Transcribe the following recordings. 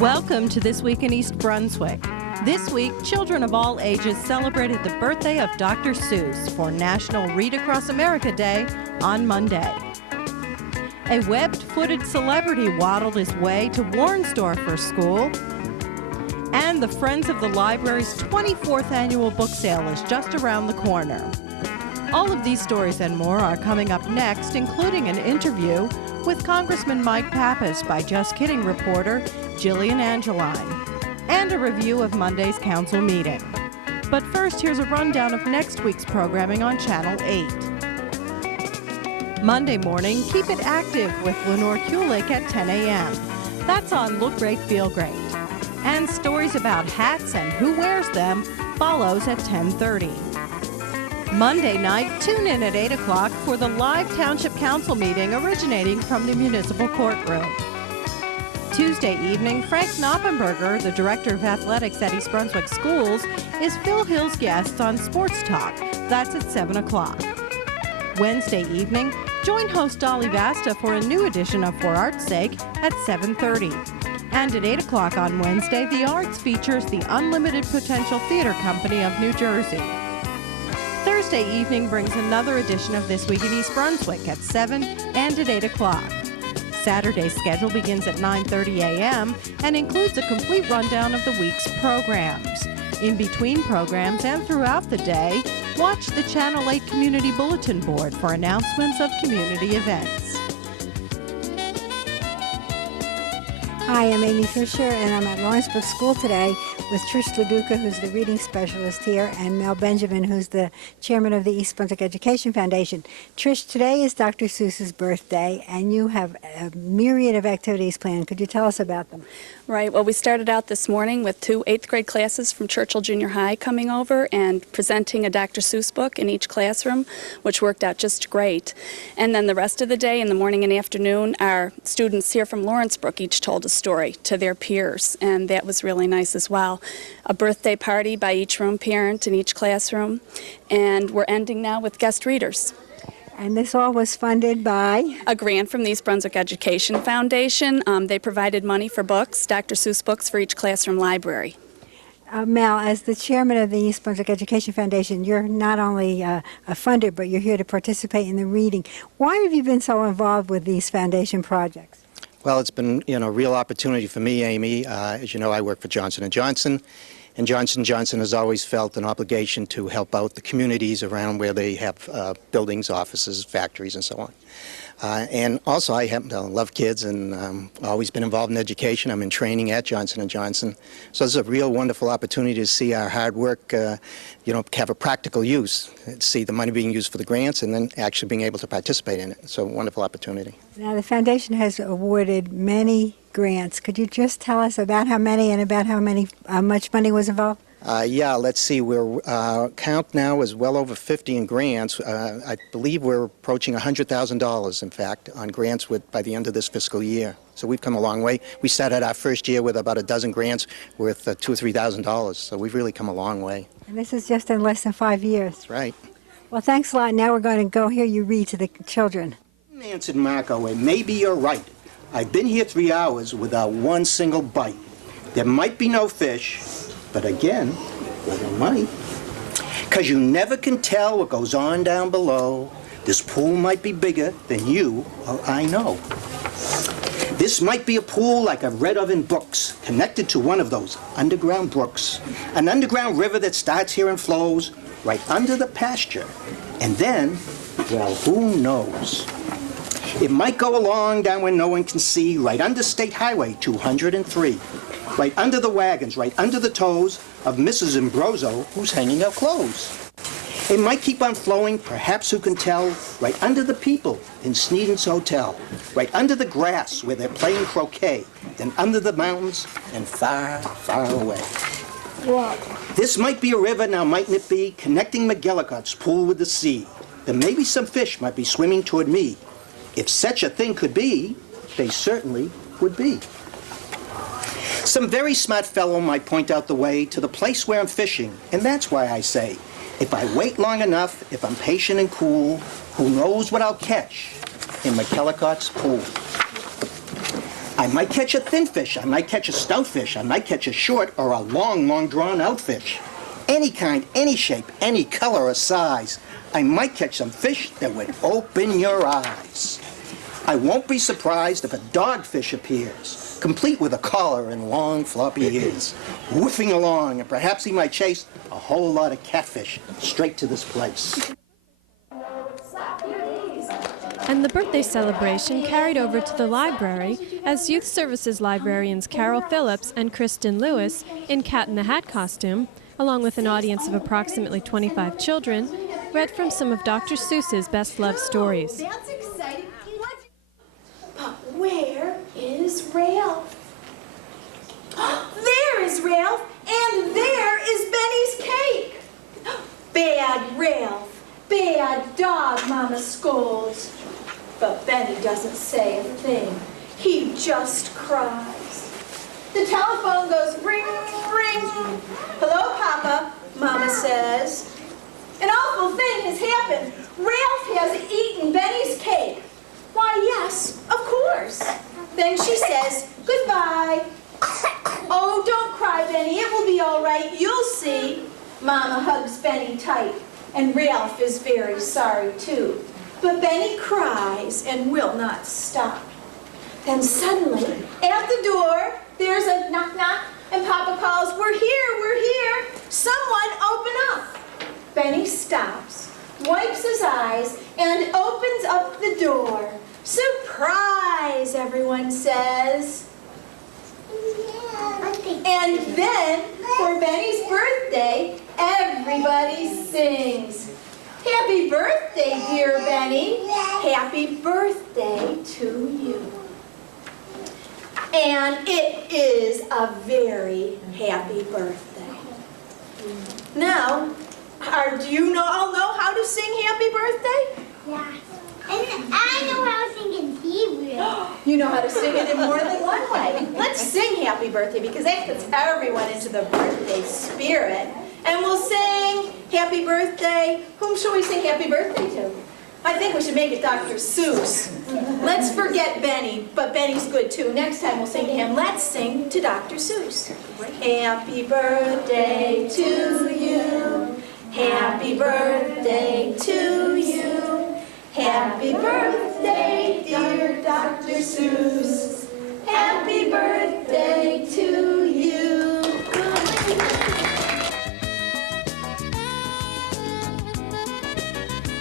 Welcome to This Week in East Brunswick. This week, children of all ages celebrated the birthday of Dr. Seuss for National Read Across America Day on Monday. A webbed-footed celebrity waddled his way to Warnsdorfer School. And the Friends of the Library's 24th annual book sale is just around the corner. All of these stories and more are coming up next, including an interview with Congressman Mike Pappas by Just Kidding reporter Jillian Angeline, and a review of Monday's council meeting. But first, here's a rundown of next week's programming on Channel 8. Monday morning, keep it active with Lenore Kulik at 10 a.m. That's on Look Great, Feel Great. And stories about hats and who wears them follows at 10:30. Monday night, tune in at 8 o'clock for the live Township Council meeting originating from the municipal courtroom. Tuesday evening, Frank Knoppenberger, the Director of Athletics at East Brunswick Schools, is Phil Hill's guest on Sports Talk. That's at 7 o'clock. Wednesday evening, join host Dolly Vasta for a new edition of For Art's Sake at 7:30. And at 8 o'clock on Wednesday, The Arts features the Unlimited Potential Theater Company of New Jersey. Thursday evening brings another edition of This Week in East Brunswick at 7 and at 8 o'clock. Saturday's schedule begins at 9:30 a.m. and includes a complete rundown of the week's programs. In between programs and throughout the day, watch the Channel 8 Community Bulletin Board for announcements of community events. Hi, I'm Amy Fisher, and I'm at Lawrenceburg School today with Trish LaDuca, who's the reading specialist here, and Mel Benjamin, who's the chairman of the East Brunswick Education Foundation. Trish, today is Dr. Seuss's birthday, and you have a myriad of activities planned. Could you tell us about them? Right. Well, we started out this morning with 2 8th grade classes from Churchill Junior High coming over and presenting a Dr. Seuss book in each classroom, which worked out just great. And then the rest of the day, in the morning and afternoon, our students here from Lawrenceburg each told a story to their peers, and that was really nice as well. A birthday party by each room parent in each classroom, and we're ending now with guest readers. And this all was funded by? A grant from the East Brunswick Education Foundation. They provided money for books, Dr. Seuss books for each classroom library. Mel, as the chairman of the East Brunswick Education Foundation, you're not only a funder, but you're here to participate in the reading. Why have you been so involved with these foundation projects? Well, it's been a real opportunity for me, Amy. As you know, I work for Johnson & Johnson, and Johnson & Johnson has always felt an obligation to help out the communities around where they have buildings, offices, factories, and so on. And also, I happen to love kids and always been involved in education. I'm in training at Johnson & Johnson. So it's a real wonderful opportunity to see our hard work, have a practical use, see the money being used for the grants and then actually being able to participate in it. So a wonderful opportunity. Now, the foundation has awarded many grants. Could you just tell us about how many and about how much money was involved? Yeah, let's see. We're count now is well over 50 in grants. I believe we're approaching $100,000, in fact, on grants by the end of this fiscal year. So we've come a long way. We started our first year with about a dozen grants worth $2,000 or $3,000. So we've really come a long way. And this is just in less than 5 years. That's right. Well, thanks a lot. Now we're going to go hear you read to the children. Answered Marco, and maybe you're right. I've been here 3 hours without one single bite. There might be no fish, but again, there might. 'Cause you never can tell what goes on down below. This pool might be bigger than you or I know. This might be a pool like I've read of in books, connected to one of those underground brooks. An underground river that starts here and flows right under the pasture. And then, well, who knows? It might go along down where no one can see, right under State Highway 203. Right under the wagons, right under the toes of Mrs. Ambrosio, who's hanging out clothes. It might keep on flowing, perhaps who can tell, right under the people in Sneeden's Hotel, right under the grass where they're playing croquet, then under the mountains and far, far away. Wow. This might be a river, now mightn't it be, connecting McGillicuddy's pool with the sea. Then maybe some fish might be swimming toward me. If such a thing could be, they certainly would be. Some very smart fellow might point out the way to the place where I'm fishing, and that's why I say, if I wait long enough, if I'm patient and cool, who knows what I'll catch in McGillicuddy's pool. I might catch a thin fish, I might catch a stout fish, I might catch a short or a long, long drawn-out fish. Any kind, any shape, any color or size. I might catch some fish that would open your eyes. I won't be surprised if a dogfish appears, complete with a collar and long floppy ears, woofing along, and perhaps he might chase a whole lot of catfish straight to this place. And the birthday celebration carried over to the library as Youth Services librarians Carol Phillips and Kristen Lewis, in Cat in the Hat costume, along with an audience of approximately 25 children, read from some of Dr. Seuss's best-loved stories. That's exciting. But where is Ralph? There is Ralph, and there is Benny's cake. Bad Ralph. Bad dog, Mama scolds. But Benny doesn't say a thing. He just cries. The telephone goes ring, ring. Hello, Papa, Mama says. An awful thing has happened. Ralph has eaten Benny's cake. Why, yes, of course. Then she says, goodbye. Oh, don't cry, Benny. It will be all right. You'll see. Mama hugs Benny tight, and Ralph is very sorry, too. But Benny cries and will not stop. Then suddenly, at the door, there's a knock, knock, and Papa calls, we're here, someone open up. Benny stops, wipes his eyes, and opens up the door. Surprise, everyone says. And then, for Benny's birthday, everybody sings. Happy birthday, dear Benny. Happy birthday to you. And it is a very happy birthday. Now, do you all know how to sing happy birthday? Yeah. And I know how to sing in Hebrew. You know how to sing it in more than one way. Let's sing happy birthday because that gets everyone into the birthday spirit. And we'll sing happy birthday. Whom shall we sing happy birthday to? I think we should make it Dr. Seuss. Let's forget Benny, but Benny's good too. Next time we'll sing to him. Let's sing to Dr. Seuss. Happy birthday to you. Happy birthday to you. Happy birthday, dear Dr. Seuss. Happy birthday to you.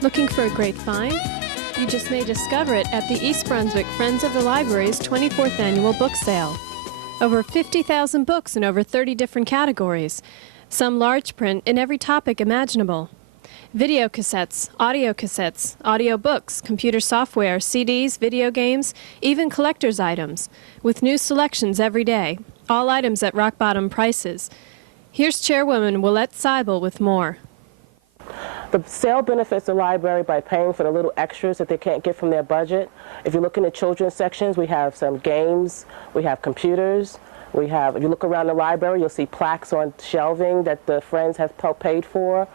Looking for a great find? You just may discover it at the East Brunswick Friends of the Library's 24th Annual Book Sale. Over 50,000 books in over 30 different categories, some large print in every topic imaginable. Video cassettes, audio books, computer software, CDs, video games, even collector's items, with new selections every day, all items at rock-bottom prices. Here's Chairwoman Willette Seibel with more. The sale benefits the library by paying for the little extras that they can't get from their budget. If you look in the children's sections, we have some games, we have computers, if you look around the library, you'll see plaques on shelving that the Friends have paid for.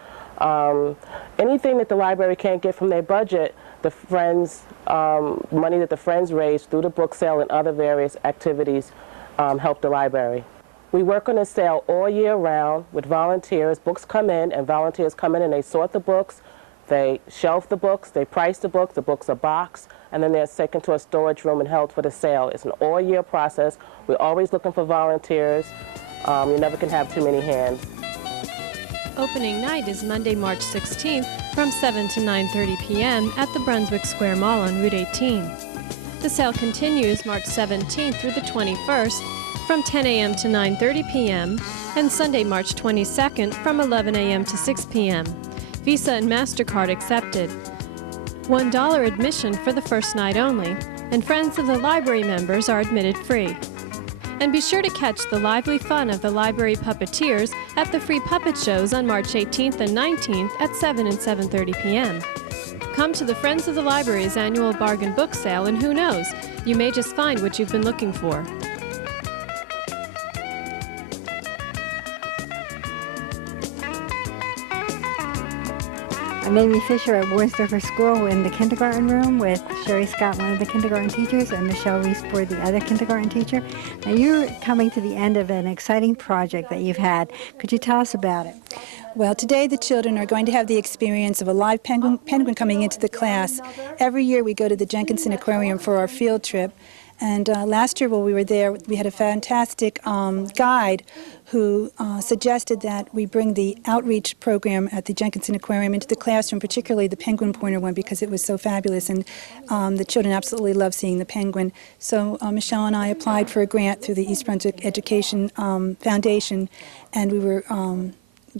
Anything that the library can't get from their budget, the Friends, money that the Friends raise through the book sale and other various activities help the library. We work on a sale all year round with volunteers. Books come in and volunteers come in and they sort the books, they shelf the books, they price the books are boxed, and then they're taken to a storage room and held for the sale. It's an all year process. We're always looking for volunteers. You never can have too many hands. Opening night is Monday, March 16th from 7 to 9:30 p.m. at the Brunswick Square Mall on Route 18. The sale continues March 17th through the 21st from 10 a.m. to 9:30 p.m. and Sunday, March 22nd from 11 a.m. to 6 p.m. Visa and MasterCard accepted. $1 admission for the first night only, and Friends of the Library members are admitted free. And be sure to catch the lively fun of the library puppeteers at the free puppet shows on March 18th and 19th at 7 and 7:30 p.m. Come to the Friends of the Library's annual bargain book sale, and who knows, you may just find what you've been looking for. I'm Amy Fisher at Warnsdorfer School in the kindergarten room with Sherry Scott, one of the kindergarten teachers, and Michelle Reesport, the other kindergarten teacher. Now you're coming to the end of an exciting project that you've had. Could you tell us about it? Well, today the children are going to have the experience of a live penguin coming into the class. Every year we go to the Jenkinson Aquarium for our field trip. And last year while we were there, we had a fantastic guide who suggested that we bring the outreach program at the Jenkinson Aquarium into the classroom, particularly the penguin pointer one, because it was so fabulous, and the children absolutely love seeing the penguin. So Michelle and I applied for a grant through the East Brunswick Education Foundation, and we were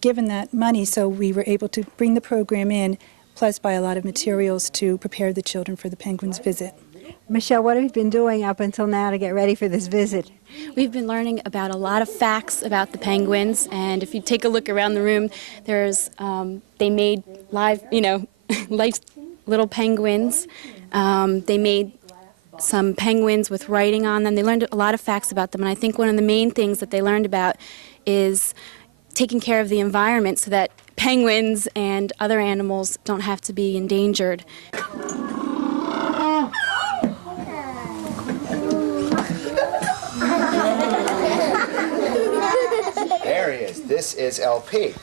given that money, so we were able to bring the program in, plus buy a lot of materials to prepare the children for the penguins' visit. Michelle, what have you been doing up until now to get ready for this visit? We've been learning about a lot of facts about the penguins, and if you take a look around the room, there's they made live, life little penguins. They made some penguins with writing on them. They learned a lot of facts about them, and I think one of the main things that they learned about is taking care of the environment so that penguins and other animals don't have to be endangered. There he is. This is LP.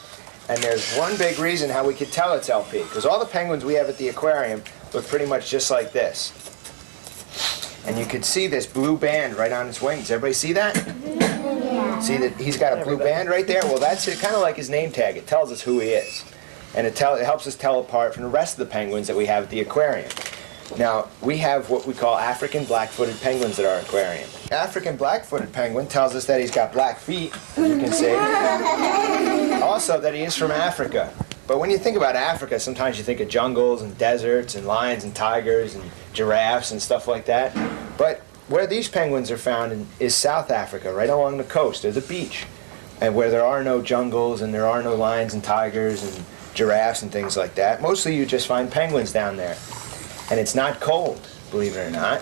And there's one big reason how we could tell it's LP, because all the penguins we have at the aquarium look pretty much just like this. And you could see this blue band right on his wings. Everybody see that? Yeah. See that he's got a blue band right there? Well, that's kind of like his name tag. It tells us who he is. And it helps us tell apart from the rest of the penguins that we have at the aquarium. Now, we have what we call African black-footed penguins at our aquarium. African black-footed penguin tells us that he's got black feet, as you can see. Also, that he is from Africa. But when you think about Africa, sometimes you think of jungles and deserts and lions and tigers and giraffes and stuff like that. But where these penguins are found is South Africa, right along the coast. There's a beach, and where there are no jungles and there are no lions and tigers and giraffes and things like that. Mostly you just find penguins down there. And it's not cold, believe it or not.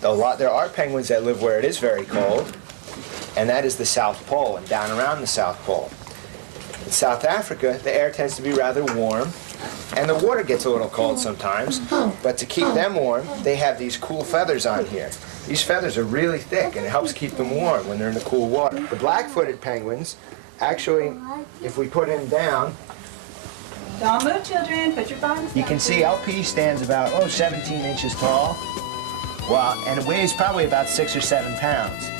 There are penguins that live where it is very cold, and that is the South Pole and down around the South Pole. In South Africa, the air tends to be rather warm, and the water gets a little cold sometimes, but to keep them warm, they have these cool feathers on here. These feathers are really thick, and it helps keep them warm when they're in the cool water. The black-footed penguins, actually, if we put him down, Don't move, children. Put your bodies down. you can see LP stands about, 17 inches tall, and it weighs probably about 6 or 7 pounds.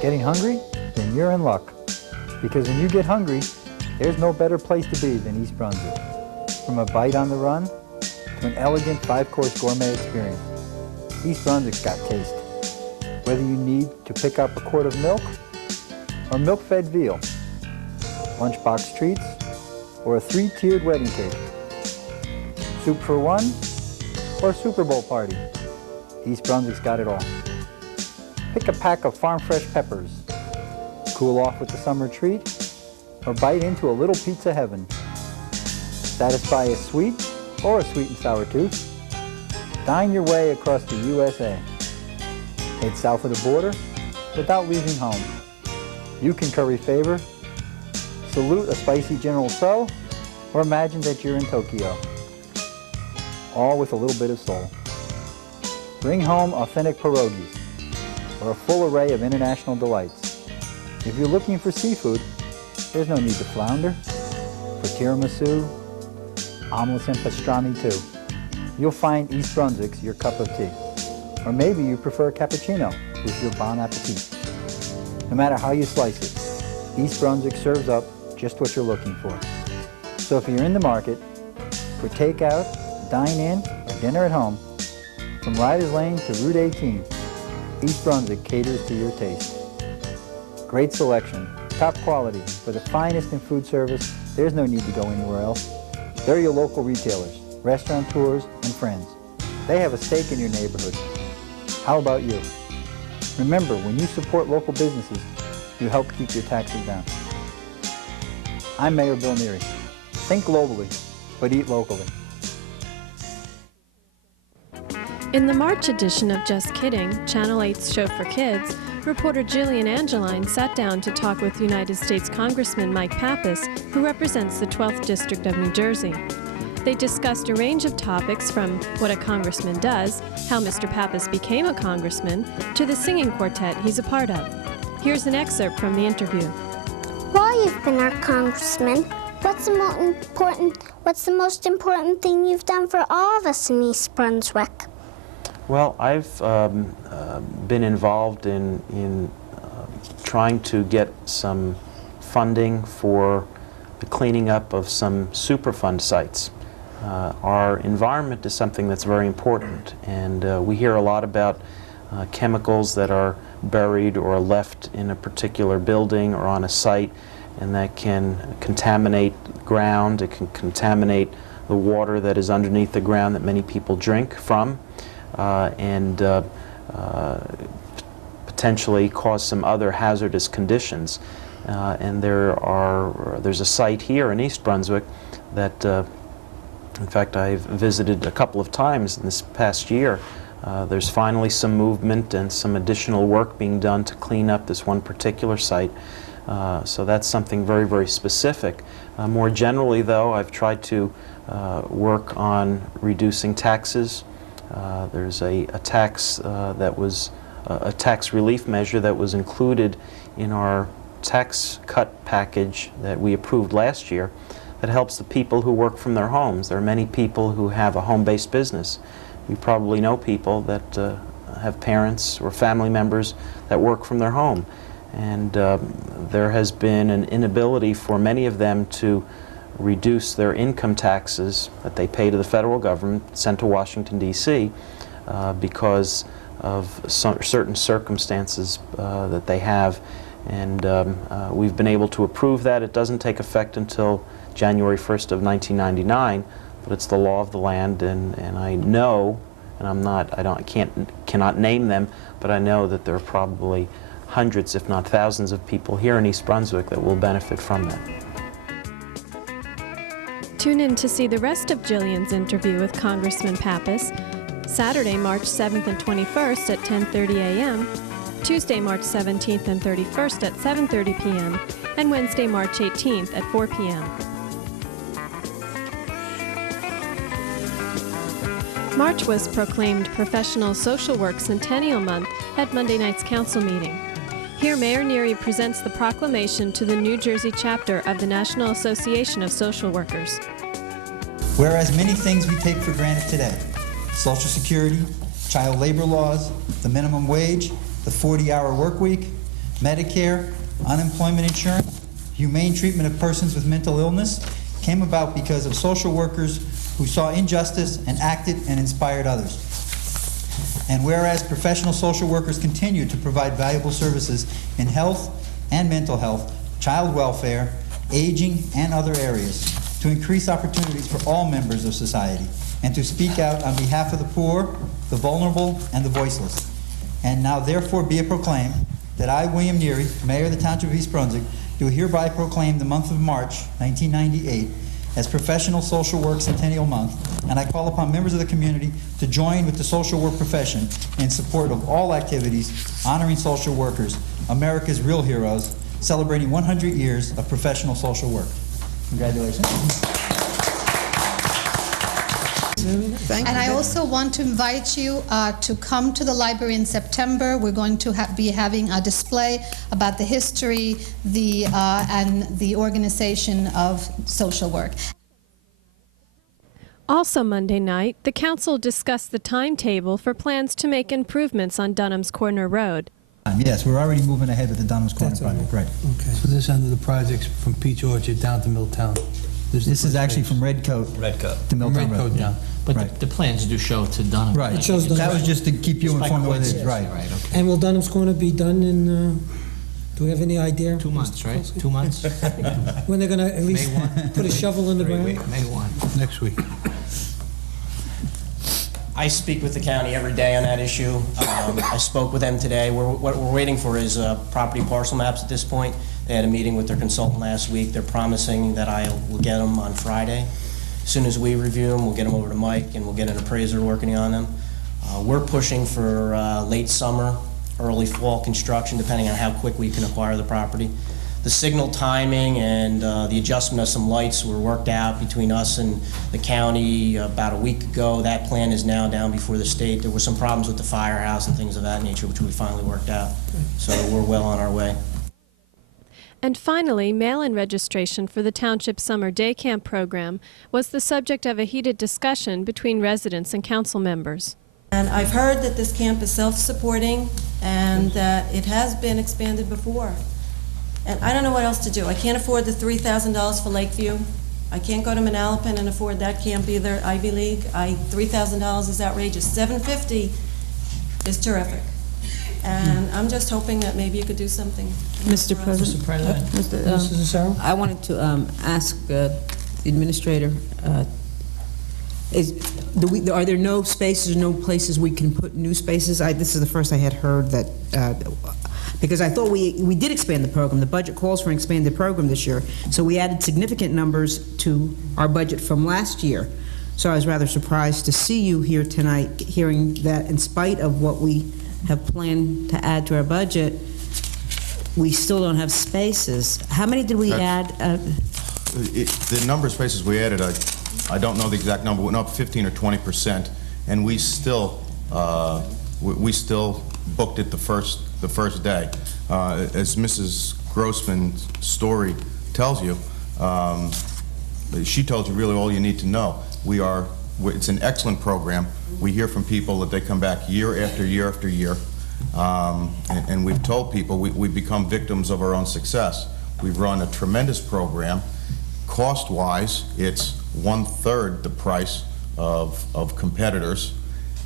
Getting hungry? Then you're in luck. Because when you get hungry, there's no better place to be than East Brunswick. From a bite on the run to an elegant 5-course gourmet experience, East Brunswick's got taste. Whether you need to pick up a quart of milk or milk-fed veal, lunchbox treats, or a 3-tiered wedding cake, soup for one or a Super Bowl party, East Brunswick's got it all. Pick a pack of farm-fresh peppers, cool off with the summer treat, or bite into a little pizza heaven. Satisfy a sweet or a sweet and sour tooth. Dine your way across the USA. Head south of the border without leaving home. You can curry favor, salute a spicy General Tso, or imagine that you're in Tokyo. All with a little bit of soul. Bring home authentic pierogies, or a full array of international delights. If you're looking for seafood, there's no need to flounder. For tiramisu, omelets and pastrami too. You'll find East Brunswick's your cup of tea. Or maybe you prefer cappuccino with your bon appetit. No matter how you slice it, East Brunswick serves up just what you're looking for. So if you're in the market for takeout, dine in, or dinner at home, from Riders Lane to Route 18, East Brunswick caters to your taste. Great selection, top quality, for the finest in food service. There's no need to go anywhere else. They're your local retailers, restaurateurs, and friends. They have a stake in your neighborhood. How about you? Remember, when you support local businesses, you help keep your taxes down. I'm Mayor Bill Neary. Think globally, but eat locally. In the March edition of Just Kidding, Channel 8's show for kids, reporter Jillian Angeline sat down to talk with United States Congressman Mike Pappas, who represents the 12th District of New Jersey. They discussed a range of topics from what a congressman does, how Mr. Pappas became a congressman, to the singing quartet he's a part of. Here's an excerpt from the interview. While you've been our congressman, what's the most important thing you've done for all of us in East Brunswick? Well, I've been involved in trying to get some funding for the cleaning up of some Superfund sites. Our environment is something that's very important, and we hear a lot about chemicals that are buried or left in a particular building or on a site, and that can contaminate the ground, it can contaminate the water that is underneath the ground that many people drink from, and potentially cause some other hazardous conditions. And there's a site here in East Brunswick that, in fact, I've visited a couple of times in this past year. There's finally some movement and some additional work being done to clean up this one particular site. So that's something very, very specific. More generally, though, I've tried to work on reducing taxes. There's a tax that was a tax relief measure that was included in our tax cut package that we approved last year that helps the people who work from their homes. There are many people who have a home-based business. You probably know people that have parents or family members that work from their home. And there has been an inability for many of them to reduce their income taxes that they pay to the federal government, sent to Washington, D.C., because of certain circumstances that they have. And we've been able to approve that. It doesn't take effect until January 1st of 1999, but it's the law of the land, and I know, and I cannot name them, but I know that there are probably hundreds, if not thousands, of people here in East Brunswick that will benefit from that. Tune in to see the rest of Jillian's interview with Congressman Pappas, Saturday, March 7th and 21st at 10:30 a.m., Tuesday, March 17th and 31st at 7:30 p.m., and Wednesday, March 18th at 4 p.m. March was proclaimed Professional Social Work Centennial Month at Monday night's council meeting. Here, Mayor Neary presents the proclamation to the New Jersey chapter of the National Association of Social Workers. Whereas many things we take for granted today, Social Security, child labor laws, the minimum wage, the 40-hour work week, Medicare, unemployment insurance, humane treatment of persons with mental illness, came about because of social workers who saw injustice and acted and inspired others. And whereas professional social workers continue to provide valuable services in health and mental health, child welfare, aging, and other areas to increase opportunities for all members of society and to speak out on behalf of the poor, the vulnerable, and the voiceless. And now therefore be it proclaimed that I, William Neary, Mayor of the Township of East Brunswick, do hereby proclaim the month of March 1998 as Professional Social Work Centennial Month, and I call upon members of the community to join with the social work profession in support of all activities honoring social workers, America's real heroes, celebrating 100 years of professional social work. Congratulations. And I also want to invite you to come to the library in September. We're going to be having a display about the history and the organization of social work. Also Monday night, the council discussed the timetable for plans to make improvements on Dunham's Corner Road. Yes, we're already moving ahead with the Dunham's Corner project, right. Okay. So this end of the project's from Peach Orchard down to Milltown. This is actually from Redcoat to Milltown Road. Down. But the plans do show to Dunham. Right. It shows That Dunham. was just to keep you Just by informed of what it is. coincidence. Right. Okay. And will Dunham's Corner be done in, do we have any idea? 2 months, right? 2 months? When they're going to at least May 1? put a shovel in the ground? May 1. Next week. I speak with the county every day on that issue. I spoke with them today. What we're waiting for is property parcel maps at this point. They had a meeting with their consultant last week. They're promising that I will get them on Friday. As soon as we review them, we'll get them over to Mike, and we'll get an appraiser working on them. We're pushing for late summer, early fall construction, depending on how quick we can acquire the property. The signal timing and the adjustment of some lights were worked out between us and the county about a week ago. That plan is now down before the state. There were some problems with the firehouse and things of that nature, which we finally worked out. So we're well on our way. And finally, mail-in registration for the Township Summer Day Camp program was the subject of a heated discussion between residents and council members. And I've heard that this camp is self-supporting and that it has been expanded before. And I don't know what else to do. I can't afford the $3,000 for Lakeview. I can't go to Manalapan and afford that camp either, Ivy League. $3,000 is outrageous. $750 is terrific. And I'm just hoping that maybe you could do something. Mr. President. Mr. President. Mrs. Asaro? I wanted to ask the administrator, are there no spaces, no places we can put new spaces? This is the first I had heard that, because I thought we did expand the program. The budget calls for an expanded program this year. So we added significant numbers to our budget from last year. So I was rather surprised to see you here tonight, hearing that in spite of what we have planned to add to our budget, we still don't have spaces. How many did we add? The number of spaces we added, I don't know the exact number, went up 15 or 20%, and we still booked it the first day. As Mrs. Grossman's story tells you, she told you really all you need to know. It's an excellent program. We hear from people that they come back year after year after year, and we've told people we've become victims of our own success. We've run a tremendous program. Cost-wise, it's 1/3 the price of competitors.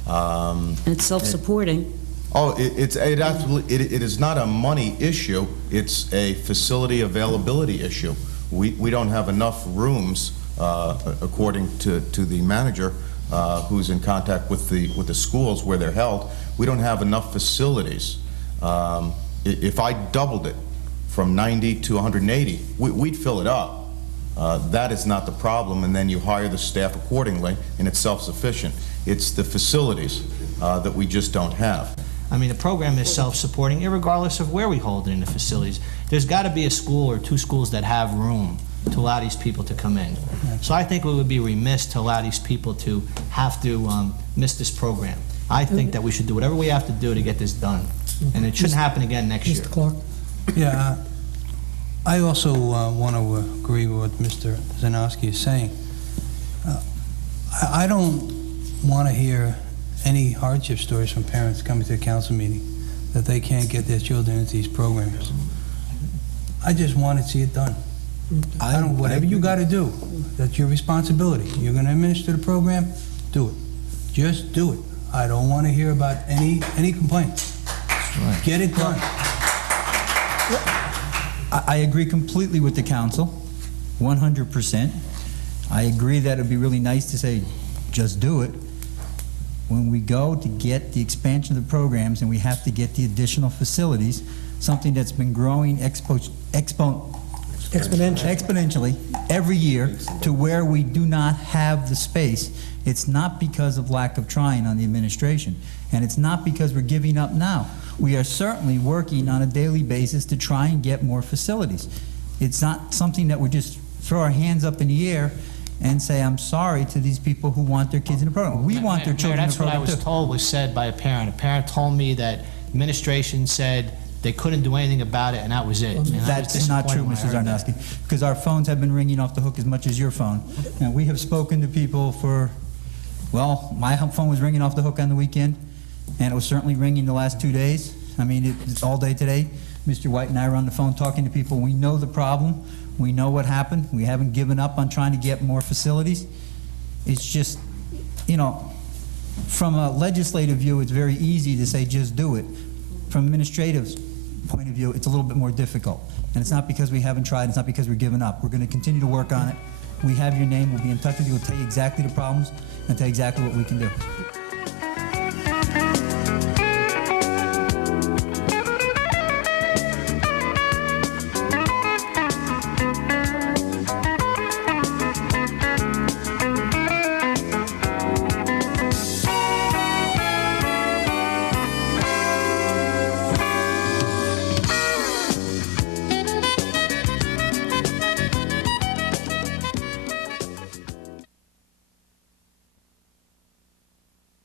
And it's self-supporting. It is not a money issue. It's a facility availability issue. We don't have enough rooms, according to the manager, who's in contact with the schools where they're held. We don't have enough facilities. If I doubled it from 90 to 180, we'd fill it up. That is not the problem, and then you hire the staff accordingly, and it's self-sufficient. It's the facilities that we just don't have. I mean, the program is self-supporting, irregardless of where we hold it in the facilities. There's got to be a school or 2 schools that have room to allow these people to come in. So I think we would be remiss to allow these people to have to miss this program. I think that we should do whatever we have to do to get this done, and it shouldn't happen again next year. Mr. Clark? Yeah, I also want to agree with what Mr. Zanowski is saying. I don't want to hear any hardship stories from parents coming to a council meeting that they can't get their children into these programs. I just want to see it done. Whatever you got to do, that's your responsibility. You're going to administer the program, do it. Just do it. I don't want to hear about any complaints. Right. Get it done. I agree completely with the council, 100%. I agree that it'd be really nice to say, just do it. When we go to get the expansion of the programs and we have to get the additional facilities, something that's been growing exponentially every year to where we do not have the space, it's not because of lack of trying on the administration, and it's not because we're giving up now. We are certainly working on a daily basis to try and get more facilities. It's not something that we just throw our hands up in the air and say, I'm sorry to these people who want their kids in the program. We want their children in the program too. That's what I was told was said by a parent. A parent told me that administration said they couldn't do anything about it, and that was it. And that's not true, Mrs. Arnowski, because our phones have been ringing off the hook as much as your phone. And we have spoken to people for, well, my phone was ringing off the hook on the weekend, and it was certainly ringing the last 2 days. I mean, it's all day today. Mr. White and I are on the phone talking to people. We know the problem. We know what happened. We haven't given up on trying to get more facilities. It's just you know, from a legislative view, it's very easy to say just do it. From administrative point of view, it's a little bit more difficult. And it's not because we haven't tried, it's not because we're giving up. We're going to continue to work on it. We have your name, we'll be in touch with you, we'll tell you exactly the problems and tell you exactly what we can do.